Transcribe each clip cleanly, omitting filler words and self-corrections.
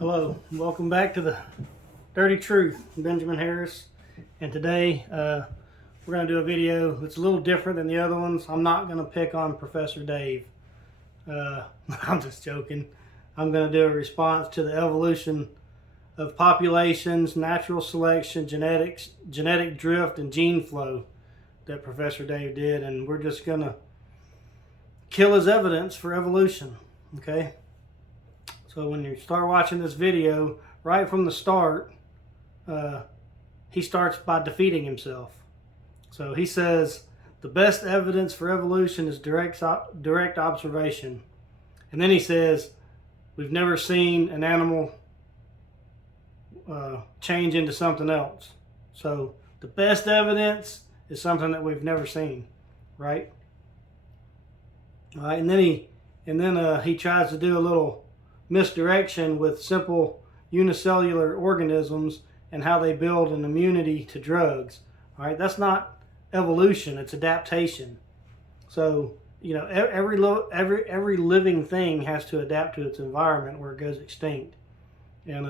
Hello, welcome back to the Dirty Truth. I'm Benjamin Harris, and today we're going to do a video that's a little different than the other ones. I'm not going to pick on Professor Dave. I'm just joking. I'm going to do a response to the evolution of populations, natural selection, genetics, genetic drift, and gene flow that Professor Dave did, and we're just going to kill his evidence for evolution, okay? So when you start watching this video, right from the start, he starts by defeating himself. So he says, the best evidence for evolution is direct observation. And then he says, we've never seen an animal change into something else. So the best evidence is something that we've never seen, right? All right, and then he tries to do a little misdirection with simple unicellular organisms and how they build an immunity to drugs. All right, that's not evolution; it's adaptation. So every living thing has to adapt to its environment where it goes extinct. And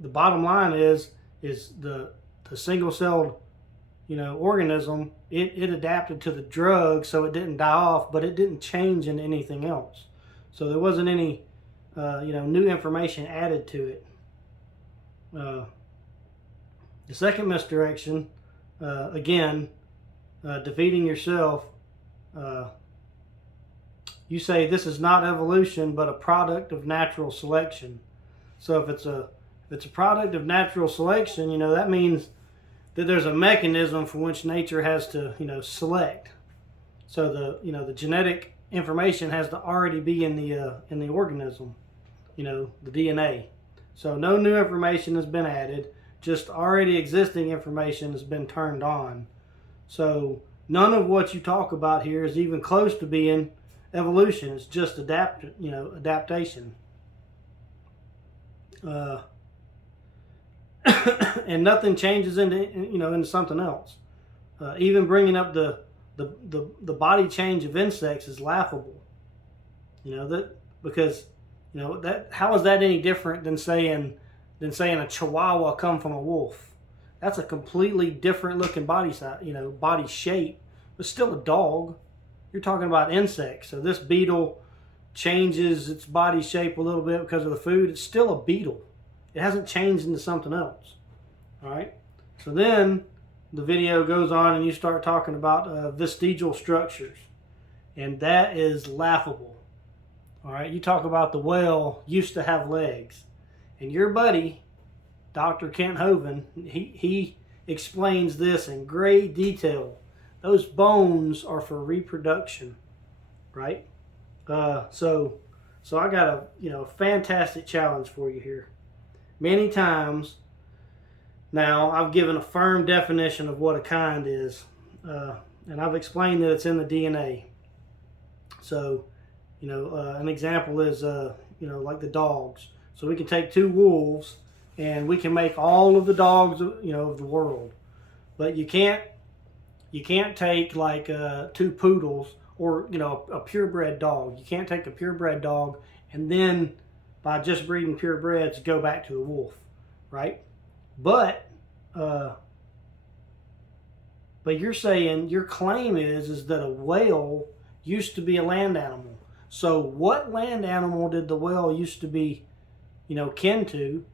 the bottom line is the single-celled organism. It adapted to the drug, so it didn't die off, but it didn't change into anything else. So there wasn't any, new information added to it. The second misdirection, defeating yourself. You say this is not evolution, but a product of natural selection. So if it's a product of natural selection, that means that there's a mechanism for which nature has to, select. So the genetic information has to already be in the organism, the DNA. So no new information has been added, just already existing information has been turned on. So none of what you talk about here is even close to being evolution. It's just adaptation. And nothing changes into something else. Even bringing up the body change of insects is laughable. Because how is that any different than saying a chihuahua come from a wolf? That's a completely different looking body size, body shape, but still a dog. You're talking about insects. So this beetle changes its body shape a little bit because of the food. It's still a beetle. It hasn't changed into something else. All right. So then the video goes on and you start talking about vestigial structures, and that is laughable. All right, you talk about the whale used to have legs, and your buddy Dr. Kent Hovind, he explains this in great detail. Those bones are for reproduction, right? So I got a fantastic challenge for you here. Many times now, I've given a firm definition of what a kind is, and I've explained that it's in the DNA. So, an example is, like the dogs. So we can take two wolves, and we can make all of the dogs, of the world. But you can't take like two poodles or a purebred dog. You can't take a purebred dog and then by just breeding purebreds go back to the wolf, right? But you're saying your claim is that a whale used to be a land animal. So what land animal did the whale used to be, kin to?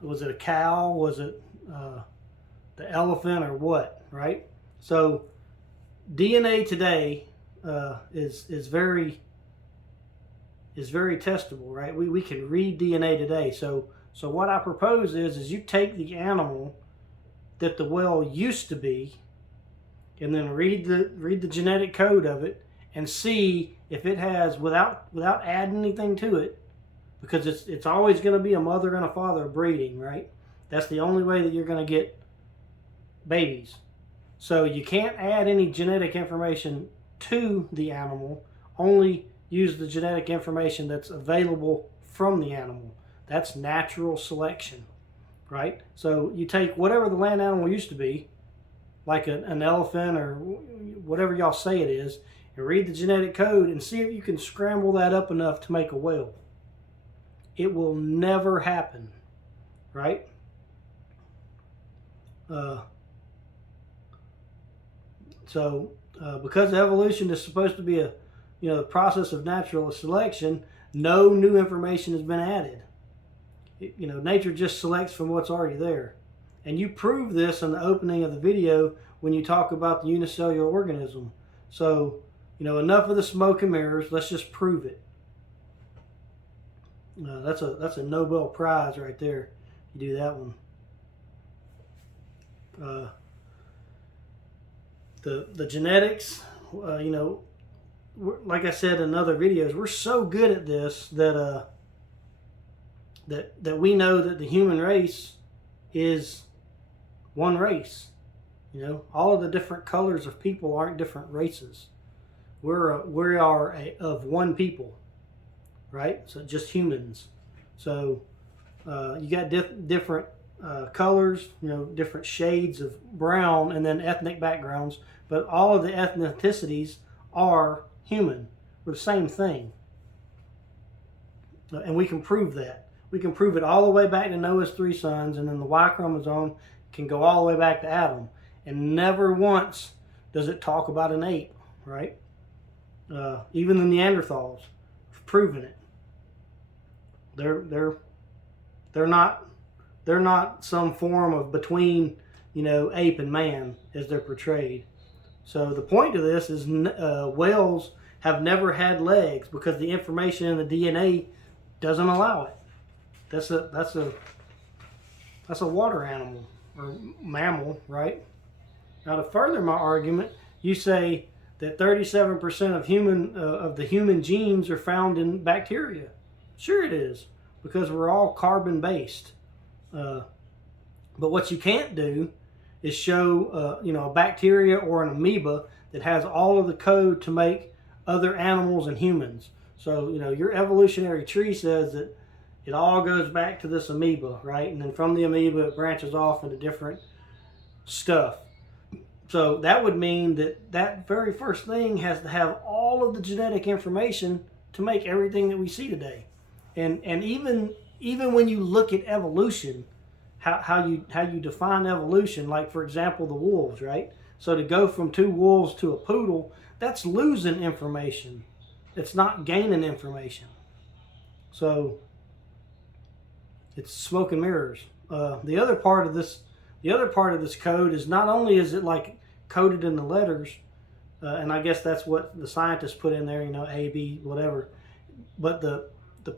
Was it a cow? Was it the elephant or what? Right. So DNA today is very testable, right? We can read DNA today. So what I propose is you take the animal that the whale used to be, and then read the genetic code of it and see if it has, without adding anything to it, because it's always going to be a mother and a father breeding, right? That's the only way that you're going to get babies. So you can't add any genetic information to the animal, only use the genetic information that's available from the animal. That's natural selection, right? So you take whatever the land animal used to be, like an elephant or whatever y'all say it is, and read the genetic code and see if you can scramble that up enough to make a whale. It will never happen, right? Because evolution is supposed to be the process of natural selection, no new information has been added. Nature just selects from what's already there. And you prove this in the opening of the video when you talk about the unicellular organism. So, enough of the smoke and mirrors. Let's just prove it. That's a Nobel Prize right there. You do that one. The genetics, like I said in other videos, we're so good at this that that we know that the human race is one race. All of the different colors of people aren't different races. We are of one people, right? So just humans. So you got different colors, different shades of brown, and then ethnic backgrounds. But all of the ethnicities are human. We're the same thing. And we can prove that. We can prove it all the way back to Noah's 3 sons, and then the Y chromosome can go all the way back to Adam. And never once does it talk about an ape, right? Even the Neanderthals have proven it. They're not some form of between, ape and man as they're portrayed. So the point of this is whales have never had legs because the information in the DNA doesn't allow it. That's a water animal or mammal, right? Now, to further my argument, you say that 37% of the human genes are found in bacteria. Sure it is, because we're all carbon-based. But what you can't do is show, a bacteria or an amoeba that has all of the code to make other animals and humans. So, your evolutionary tree says that it all goes back to this amoeba, right? And then from the amoeba, it branches off into different stuff. So that would mean that very first thing has to have all of the genetic information to make everything that we see today. And even when you look at evolution, how you define evolution, like for example the wolves, right? So to go from 2 wolves to a poodle, that's losing information. It's not gaining information. So it's smoke and mirrors. The other part of this code is not only is it like coded in the letters, and I guess that's what the scientists put in there, A, B, whatever. But the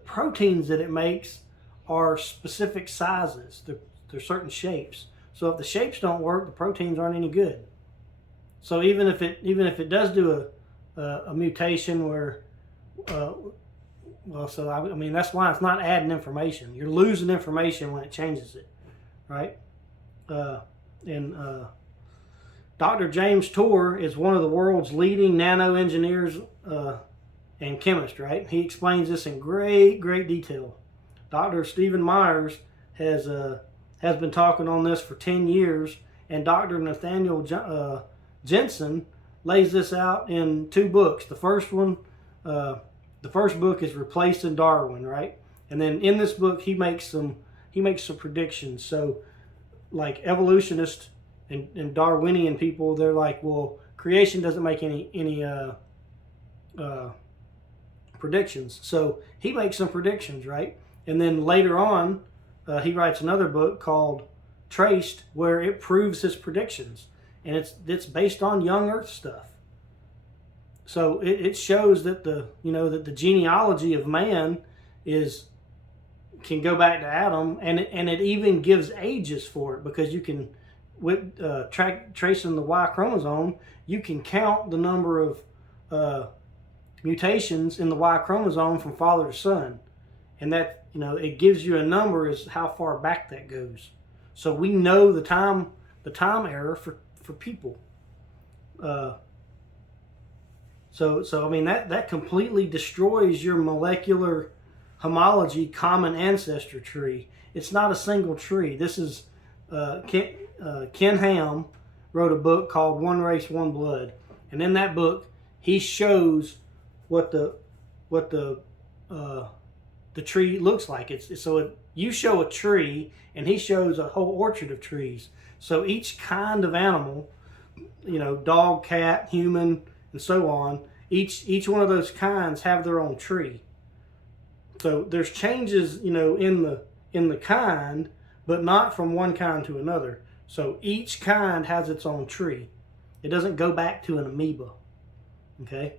proteins that it makes are specific sizes. They're certain shapes. So if the shapes don't work, the proteins aren't any good. So even if it does do a mutation where, that's why it's not adding information. You're losing information when it changes it, right? Dr. James Tour is one of the world's leading nano engineers and chemists, right? He explains this in great detail. Dr. Stephen Myers has been talking on this for 10 years, and Dr. Nathaniel Jensen lays this out in 2 books. The first book is Replacing Darwin, right? And then in this book he makes some predictions. So like evolutionists and Darwinian people, they're like, well, creation doesn't make any predictions. So he makes some predictions, right? And then later on, he writes another book called Traced, where it proves his predictions, and it's based on young Earth stuff. So it shows that the genealogy of man can go back to Adam, and it even gives ages for it, because you can, with tracing the Y chromosome, you can count the number of mutations in the Y chromosome from father to son, and that it gives you a number as how far back that goes. So we know the time error for people. So I mean that completely destroys your molecular homology common ancestor tree. It's not a single tree. This is Ken Ham wrote a book called One Race, One Blood, and in that book he shows what the the tree looks like. So if you show a tree and he shows a whole orchard of trees. So each kind of animal, dog, cat, human, and so on, each one of those kinds have their own tree. So there's changes, in the kind, but not from one kind to another. So each kind has its own tree. It doesn't go back to an amoeba. Okay.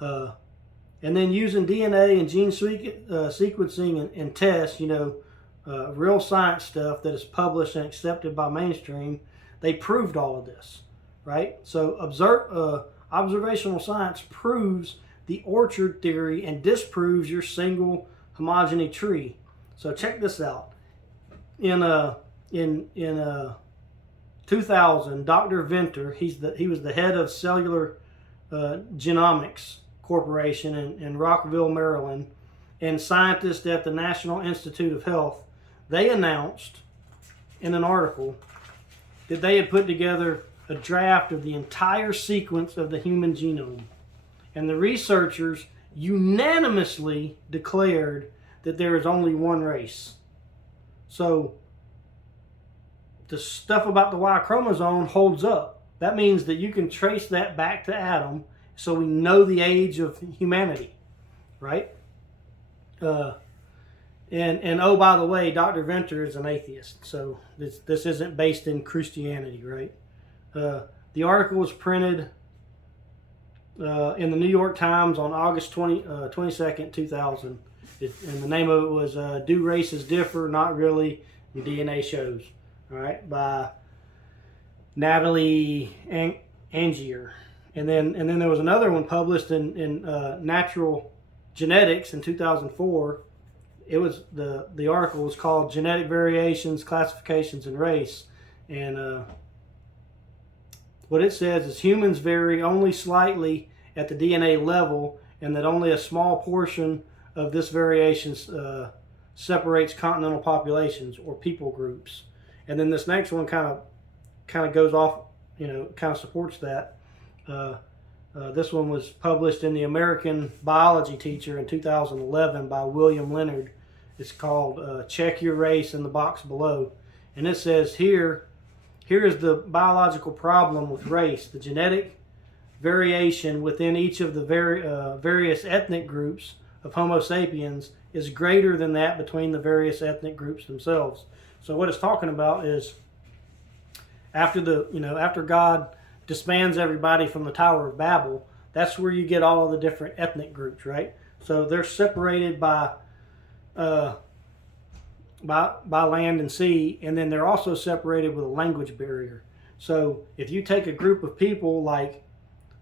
And then using DNA and gene sequencing and tests, real science stuff that is published and accepted by mainstream, they proved all of this, right? So observational science proves the orchard theory and disproves your single homogeny tree. So check this out. In 2000, Dr. Venter, he was the head of Cellular Genomics Corporation in Rockville, Maryland, and scientists at the National Institute of Health, they announced in an article that they had put together a draft of the entire sequence of the human genome. And the researchers unanimously declared that there is only one race. So the stuff about the Y chromosome holds up. That means that you can trace that back to Adam, so we know the age of humanity, right? And oh, by the way, Dr. Venter is an atheist, so this isn't based in Christianity, right? The article was printed in the New York Times on August 22nd, 2000. And the name of it was Do Races Differ? Not Really, DNA Shows, all right, by Natalie Angier. And then there was another one published in Natural Genetics in 2004. It was the article was called Genetic Variations, Classifications, and Race. And what it says is humans vary only slightly at the DNA level, and that only a small portion of this variation separates continental populations or people groups. And then this next one kind of goes off, kind of supports that. This one was published in the American Biology Teacher in 2011 by William Leonard. It's called Check Your Race in the Box Below. And it says here is the biological problem with race. The genetic variation within each of the various ethnic groups of Homo sapiens is greater than that between the various ethnic groups themselves. So what it's talking about is after God disbands everybody from the Tower of Babel, that's where you get all of the different ethnic groups, right? So they're separated by land and sea, and then they're also separated with a language barrier. So if you take a group of people like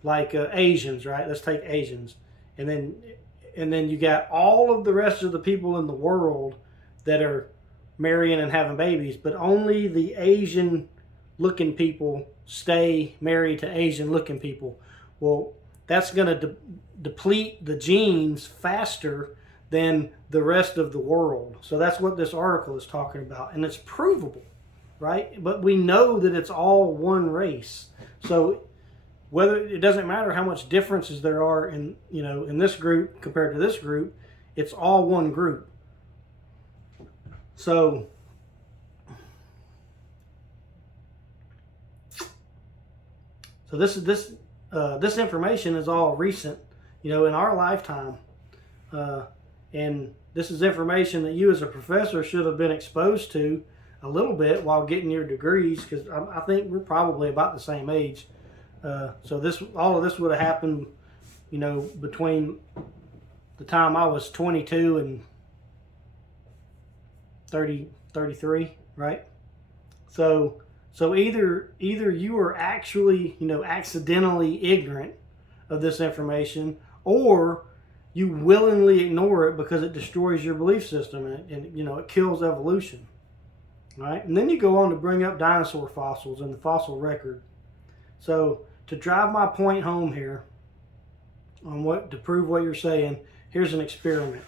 Asians, right? Let's take Asians, and then you got all of the rest of the people in the world that are marrying and having babies, but only the Asian looking people stay married to Asian looking people. Well, that's going to deplete the genes faster than the rest of the world. So that's what this article is talking about, and it's provable, right? But we know that it's all one race. So whether it doesn't matter how much differences there are in this group compared to this group, it's all one group. So this information is all recent, in our lifetime, and this is information that you as a professor should have been exposed to a little bit while getting your degrees, because I think we're probably about the same age. So all of this would have happened, between the time I was 22 and 33, right? So either you are actually, accidentally ignorant of this information, or you willingly ignore it because it destroys your belief system and it kills evolution, right? And then you go on to bring up dinosaur fossils and the fossil record. So to drive my point home here to prove what you're saying, here's an experiment,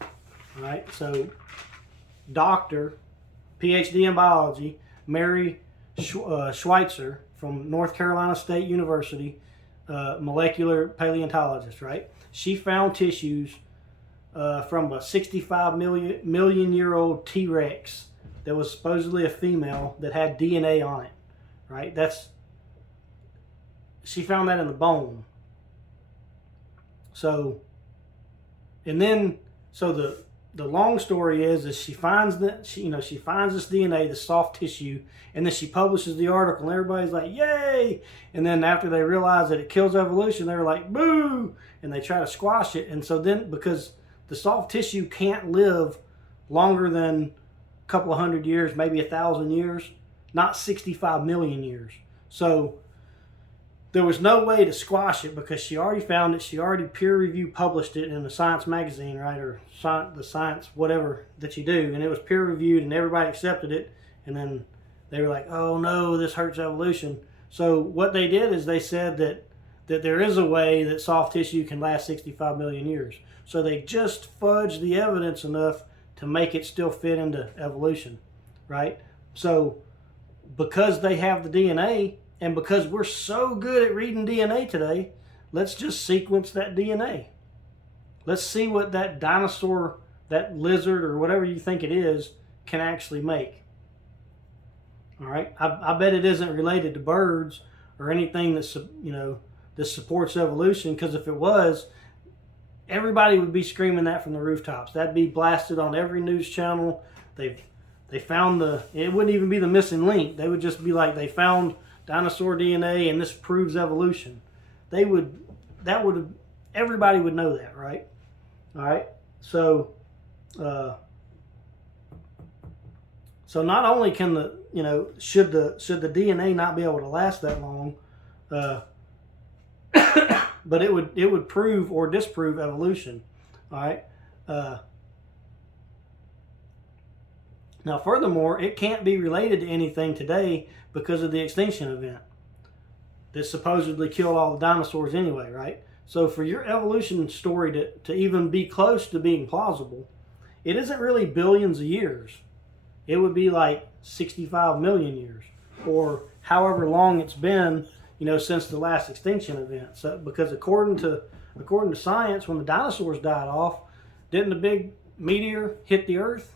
all right? So doctor, PhD in biology, Mary Schweitzer from North Carolina State University, molecular paleontologist, right? She found tissues from a 65 million year old T-Rex that was supposedly a female that had DNA on it, right? She found that in the bone. So, and then, so the long story is she finds she finds this DNA, the soft tissue, and then she publishes the article, and everybody's like, yay! And then after they realize that it kills evolution, they're like, boo! And they try to squash it. And so then, because the soft tissue can't live longer than a couple of 100 years, maybe 1,000 years, not 65 million years. So there was no way to squash it because she already found it. She already peer review published it in the Science magazine, right? Or the Science, whatever that you do. And it was peer reviewed and everybody accepted it. And then they were like, oh no, this hurts evolution. So what they did is they said that there is a way that soft tissue can last 65 million years. So they just fudged the evidence enough to make it still fit into evolution, right? So because they have the DNA, and because we're so good at reading DNA today, let's just sequence that DNA. Let's see what that dinosaur, that lizard, or whatever you think it is, can actually make. All right? I bet it isn't related to birds or anything that supports evolution, because if it was, everybody would be screaming that from the rooftops. That'd be blasted on every news channel. They found it wouldn't even be the missing link. They would just be like, they found dinosaur DNA and this proves evolution. Everybody would know that, right? All right. So not only can should the DNA not be able to last that long, but it would prove or disprove evolution. All right. Now, furthermore, it can't be related to anything today because of the extinction event that supposedly killed all the dinosaurs anyway, right? So for your evolution story to even be close to being plausible, it isn't really billions of years. It would be like 65 million years, or however long it's been, since the last extinction event. So, because according to science, when the dinosaurs died off, didn't a big meteor hit the Earth?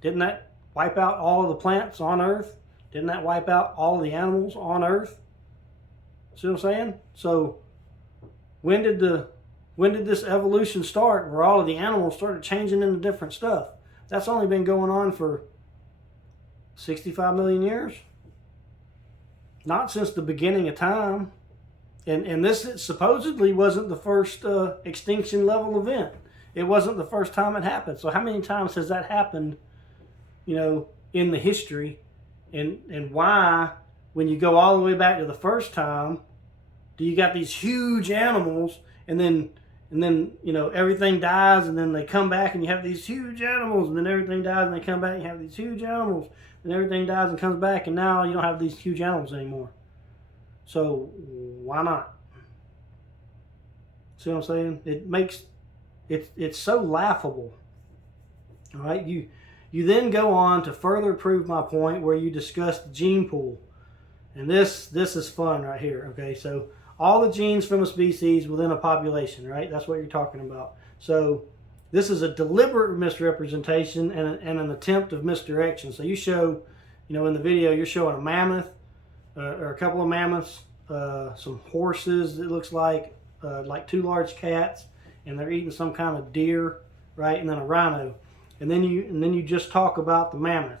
Didn't that wipe out all of the plants on Earth? Didn't that wipe out all of the animals on Earth? See what I'm saying? So when did this evolution start where all of the animals started changing into different stuff? That's only been going on for 65 million years. Not since the beginning of time. And this supposedly wasn't the first extinction level event. It wasn't the first time it happened. So how many times has that happened, in the history? And why, when you go all the way back to the first time, do you got these huge animals and then everything dies and then they come back and you have these huge animals, and then everything dies and they come back and you have these huge animals, and everything dies and comes back, and now you don't have these huge animals anymore. So why not? See what I'm saying? It's so laughable. All right, you then go on to further prove my point where you discuss the gene pool. And this is fun right here, okay? So all the genes from a species within a population, right? That's what you're talking about. So this is a deliberate misrepresentation and an attempt of misdirection. So you show, in the video, you're showing a mammoth, or a couple of mammoths, some horses, it looks like two large cats, and they're eating some kind of deer, right? And then a rhino. And then you just talk about the mammoth,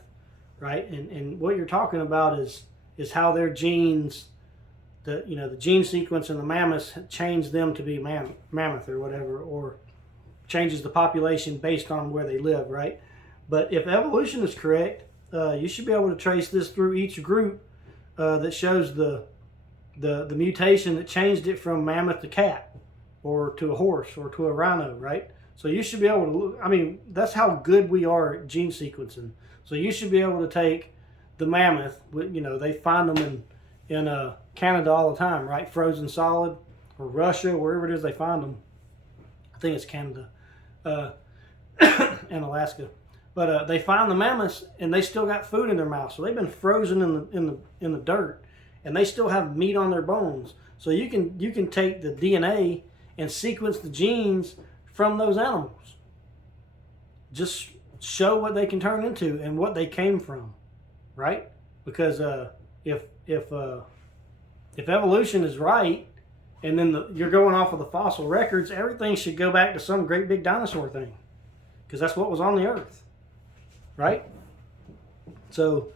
right? And what you're talking about is how their genes, the gene sequence in the mammoths changed them to be mammoth or whatever, or changes the population based on where they live, right? But if evolution is correct, you should be able to trace this through each group that shows the mutation that changed it from mammoth to cat, or to a horse, or to a rhino, right? So you should be able to look, that's how good we are at gene sequencing. So you should be able to take the mammoth, they find them in Canada all the time, right? Frozen solid, or Russia, wherever it is they find them. I think it's Canada and Alaska. But they find the mammoths, and they still got food in their mouth. So they've been frozen in the dirt, and they still have meat on their bones. So you can take the DNA and sequence the genes from those animals. Just show what they can turn into and what they came from, right? Because if evolution is right, and then you're going off of the fossil records, everything should go back to some great big dinosaur thing, because that's what was on the earth, right? So,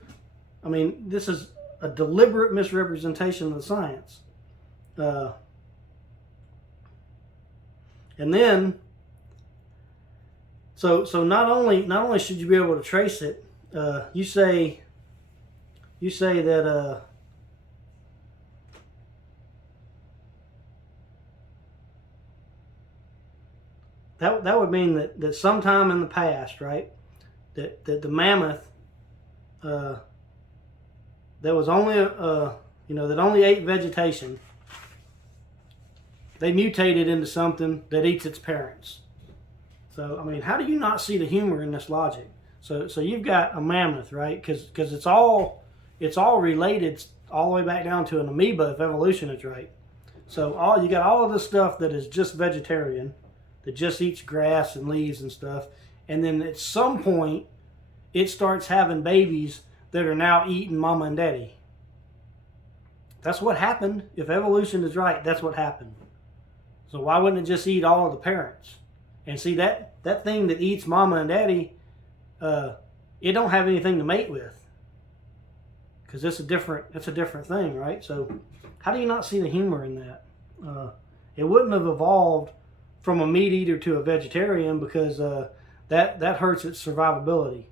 I mean, this is a deliberate misrepresentation of the science. And then, so not only should you be able to trace it, you say that that would mean that sometime in the past, right, that the mammoth that was only that only ate vegetation, they mutated into something that eats its parents. So, I mean, how do you not see the humor in this logic? So you've got a mammoth, right? Because it's all related all the way back down to an amoeba if evolution is right. So you got all of this stuff that is just vegetarian, that just eats grass and leaves and stuff, and then at some point it starts having babies that are now eating mama and daddy. That's what happened. If evolution is right, that's what happened. So why wouldn't it just eat all of the parents? And see, that thing that eats mama and daddy, it don't have anything to mate with, because it's a different thing, right? So how do you not see the humor in that? It wouldn't have evolved from a meat eater to a vegetarian, because that hurts its survivability.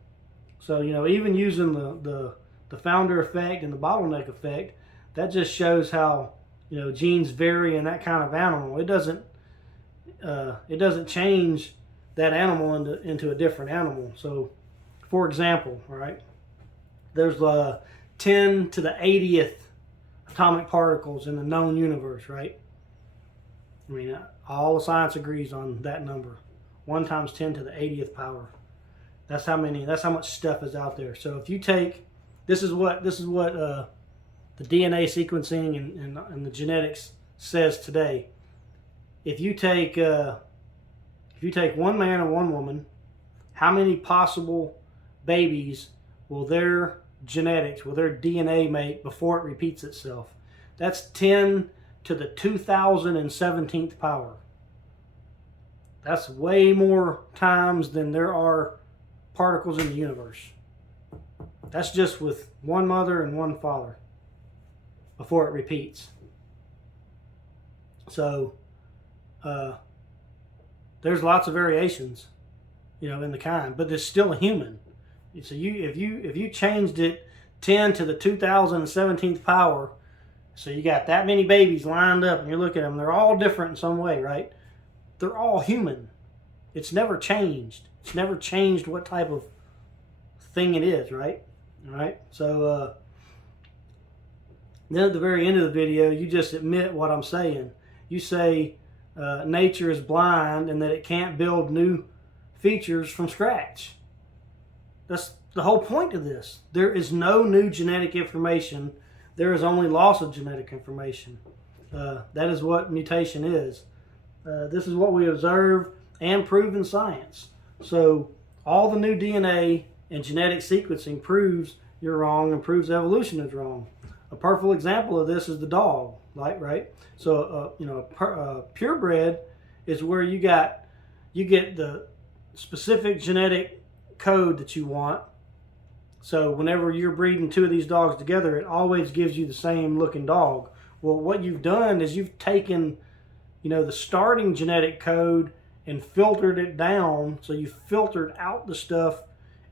So, even using the founder effect and the bottleneck effect, that just shows how genes vary in that kind of animal. It doesn't change that animal into a different animal. So, for example, right, there's 10 to the 80th atomic particles in the known universe, right? I mean, all the science agrees on that number. 1 times 10 to the 80th power. That's how much stuff is out there. So if you take, this is what the DNA sequencing and the genetics says today. If you take one man and one woman, how many possible babies will their genetics, will their DNA make before it repeats itself? That's 10 to the 2017th power. That's way more times than there are particles in the universe. That's just with one mother and one father before it repeats. So there's lots of variations, in the kind, but there's still a human. So if you changed it 10 to the 2017th power, so you got that many babies lined up, and you're looking at them, they're all different in some way, right? They're all human. It's never changed. It's never changed what type of thing it is, right? All right. So then at the very end of the video, you just admit what I'm saying. You say nature is blind and that it can't build new features from scratch. That's the whole point of this. There is no new genetic information. There is only loss of genetic information. That is what mutation is. This is what we observe and prove in science. So all the new DNA and genetic sequencing proves you're wrong and proves evolution is wrong. A perfect example of this is the dog, right? So purebred is where you get the specific genetic code that you want. So whenever you're breeding 2 of these dogs together, it always gives you the same looking dog. Well, what you've done is you've taken the starting genetic code and filtered it down. So you filtered out the stuff,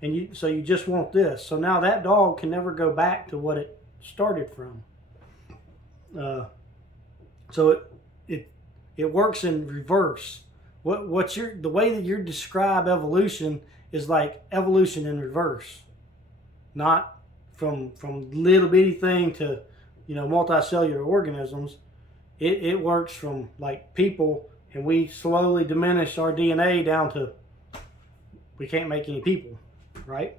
and you just want this. So now that dog can never go back to what it started from. So it works in reverse. The way that you describe evolution is like evolution in reverse, not from little bitty thing to multicellular organisms. It works from like people, and we slowly diminish our DNA down to we can't make any people, right?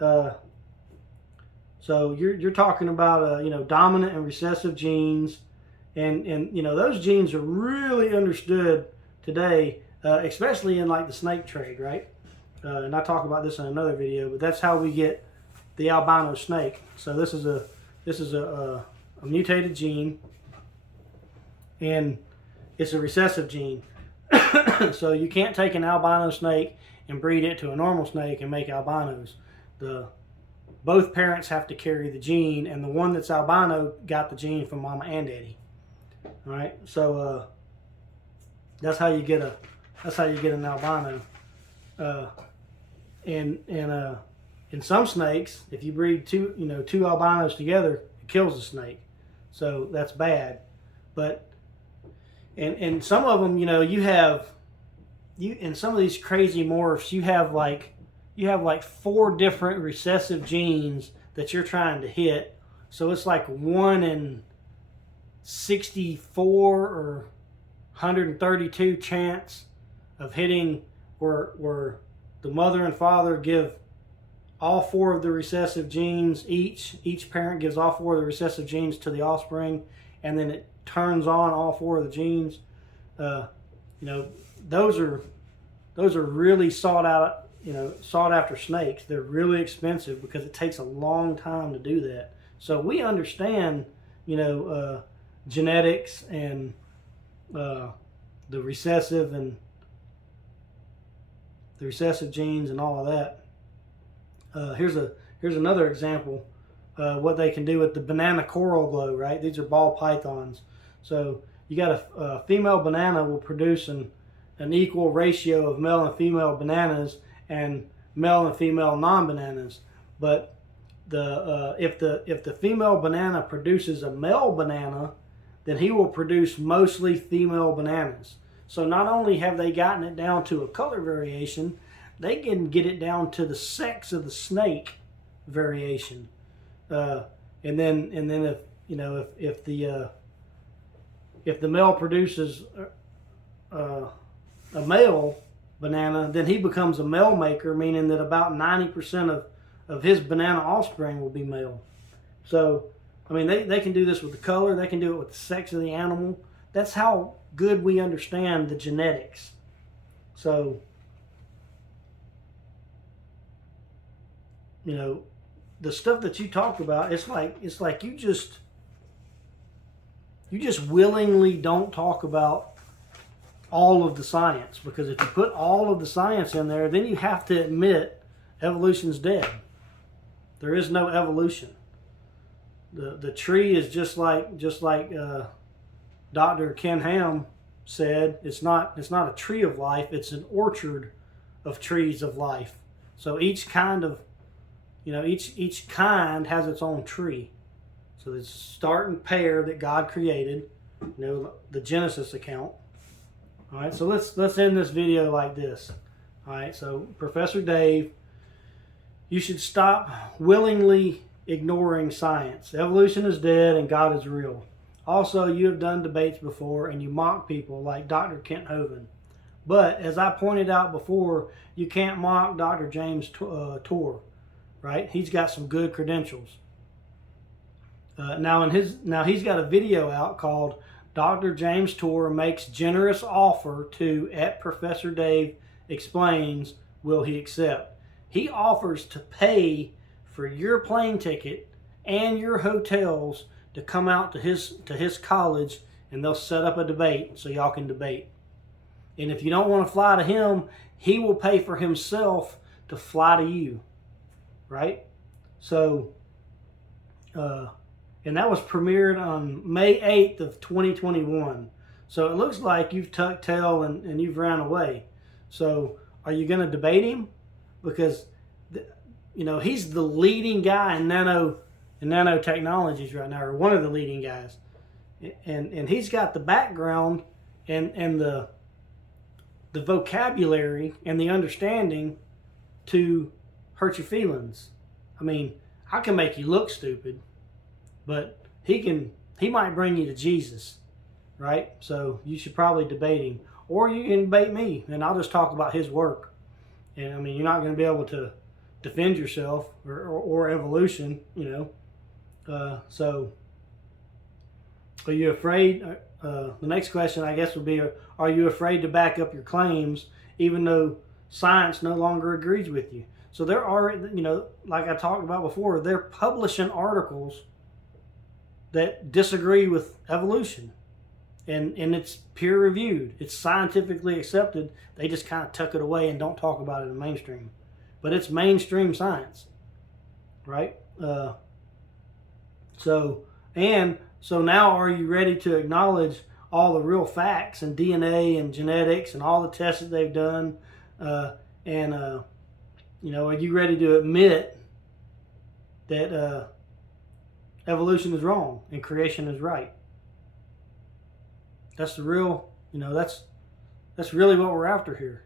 So you're talking about dominant and recessive genes, and those genes are really understood today. especially in like the snake trade, right? And I talk about this in another video, but that's how we get the albino snake. So this is a mutated gene, and it's a recessive gene. So you can't take an albino snake and breed it to a normal snake and make albinos. Both parents have to carry the gene, and the one that's albino got the gene from mama and daddy. All right, so that's how you get an albino. And in some snakes, if you breed two albinos together, it kills the snake. So that's bad. But and some of them, in some of these crazy morphs, you have like 4 different recessive genes that you're trying to hit. So it's like 1 in 64 or 132 chance of hitting where the mother and father give all 4 of the recessive genes each parent gives all 4 of the recessive genes to the offspring, and then it turns on all 4 of the genes. Those are really sought after snakes. They're really expensive because it takes a long time to do that. So we understand genetics and the recessive genes and all of that. Here's another example. What they can do with the banana coral glow, right? These are ball pythons. So you got a female banana will produce an equal ratio of male and female bananas and male and female non-bananas. But if the female banana produces a male banana, then he will produce mostly female bananas. So not only have they gotten it down to a color variation, they can get it down to the sex of the snake variation. And then if the male produces a male banana, then he becomes a male maker, meaning that about 90% of his banana offspring will be male. So, I mean, they can do this with the color. They can do it with the sex of the animal. That's how good we understand the genetics. So, the stuff that you talk about, it's like you just willingly don't talk about all of the science, because if you put all of the science in there, then you have to admit evolution's dead. There is no evolution. The tree is just like Dr. Ken Ham said, it's not a tree of life, it's an orchard of trees of life. So each kind has its own tree. So it's starting pair that God created, the Genesis account. All right, so let's end this video like this. All right, so Professor Dave, you should stop willingly ignoring science. Evolution is dead and God is real. Also, you have done debates before and you mock people like Dr. Kent Hovind. But as I pointed out before, you can't mock Dr. James Tour, right? He's got some good credentials. Now he's got a video out called Dr. James Tour Makes Generous Offer to Professor Dave Explains, Will He Accept? He offers to pay for your plane ticket and your hotels to come out to his college, and they'll set up a debate so y'all can debate. And if you don't want to fly to him, he will pay for himself to fly to you, right? So, and that was premiered on May 8th of 2021. So it looks like you've tucked tail and you've ran away. So are you going to debate him? Because he's the leading guy in nanotechnologies right now, or one of the leading guys, and he's got the background and the vocabulary and the understanding to hurt your feelings. I mean, I can make you look stupid, but he might bring you to Jesus, right? So you should probably debate him, or you can debate me, and I'll just talk about his work. And I mean, you're not going to be able to defend yourself or evolution, So are you afraid? The next question, I guess, would be: are you afraid to back up your claims, even though science no longer agrees with you? So there are, like I talked about before, they're publishing articles that disagree with evolution, and it's peer reviewed, it's scientifically accepted. They just kind of tuck it away and don't talk about it in mainstream, but it's mainstream science, right? So now, are you ready to acknowledge all the real facts and DNA and genetics and all the tests that they've done? Are you ready to admit that evolution is wrong and creation is right? That's the real, that's really what we're after here.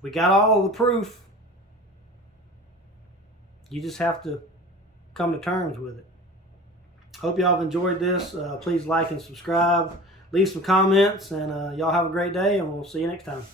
We got all the proof. You just have to come to terms with it. Hope y'all have enjoyed this. Please like and subscribe. Leave some comments, and y'all have a great day, and we'll see you next time.